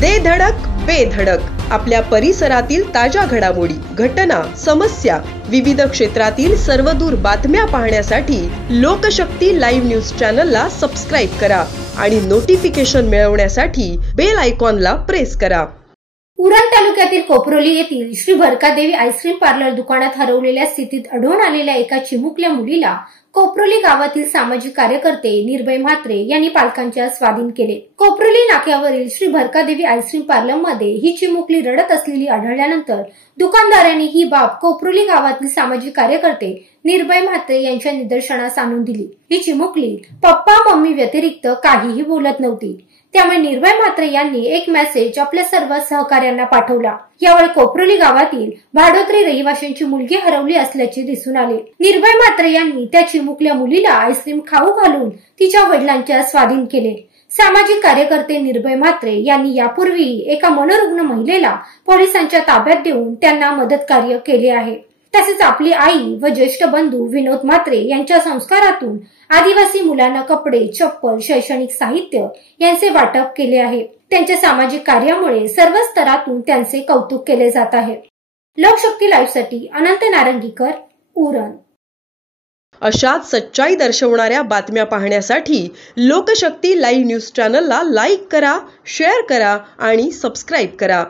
दे धडक बेधडक आपल्या परिसरातील ताज्या घडामोडी, घटना, समस्या, विविध क्षेत्रातील सर्वदूर बातम्या पाहण्यासाठी लोकशक्ती लाईव्ह न्यूज चॅनलला सबस्क्राईब करा आणि नोटिफिकेशन मिळवण्यासाठी बेल आयकॉनला प्रेस करा। उरण तालुक्यातील कोपरोली येथील श्री भरकादेवी आईस्क्रीम पार्लर दुकानात हरवलेल्या स्थितीत आढळून आलेल्या एका चिमुकल्या मुलीला कोपरोली गावातील सामाजिक कार्यकर्ते निर्भय म्हात्रे यांनी पालकांच्या स्वाधीन केले। कोपरोली नाक्यावरील श्री भरकादेवी आईस्क्रीम पार्लर मध्ये ही चिमुकली रडत असलेली आढळल्यानंतर दुकानदारांनी ही बाब कोपरोली गावातील सामाजिक कार्यकर्ते निर्भय म्हात्रे यांच्या निदर्शनास आणून दिली। ही चिमुकली पप्पा मम्मी व्यतिरिक्त काहीही बोलत नव्हती। त्यामुळे निर्भय म्हात्रे यांनी एक मेसेज आपल्या सर्व सहकार्यांना पाठवला। यावेळी कोपरोली गावातील भाडोत्री रहिवाशांची मुलगी हरवली असल्याचे दिसून आले। निर्भय म्हात्रे यांनी त्या चिमुकल्या मुलीला आईस्क्रीम खाऊ घालून तिच्या वडिलांच्या स्वाधीन केले। सामाजिक कार्यकर्ते निर्भय म्हात्रे यांनी यापूर्वी एका मनोरुग्ण महिलेला पोलिसांच्या ताब्यात देऊन त्यांना मदत कार्य केले आहे। तसेच आपली आई व ज्येष्ठ बंधू विनोद म्हात्रे यांच्या संस्कारातून आदिवासी मुलांना कपडे, चप्पल, शैक्षणिक साहित्य यांचे वाटप केले आहे। त्यांच्या सामाजिक कार्यामुळे सर्व स्तरातून त्यांचे कौतुक केले जात आहे। लोकशक्ती लाईव्ह साठी अनंत नारंगीकर, उरण। अशाच सच्चाई दर्शवणाऱ्या बातम्या पाहण्यासाठी लोकशक्ती लाईव्ह न्यूज चॅनलला लाईक करा, शेअर करा आणि सबस्क्राईब करा।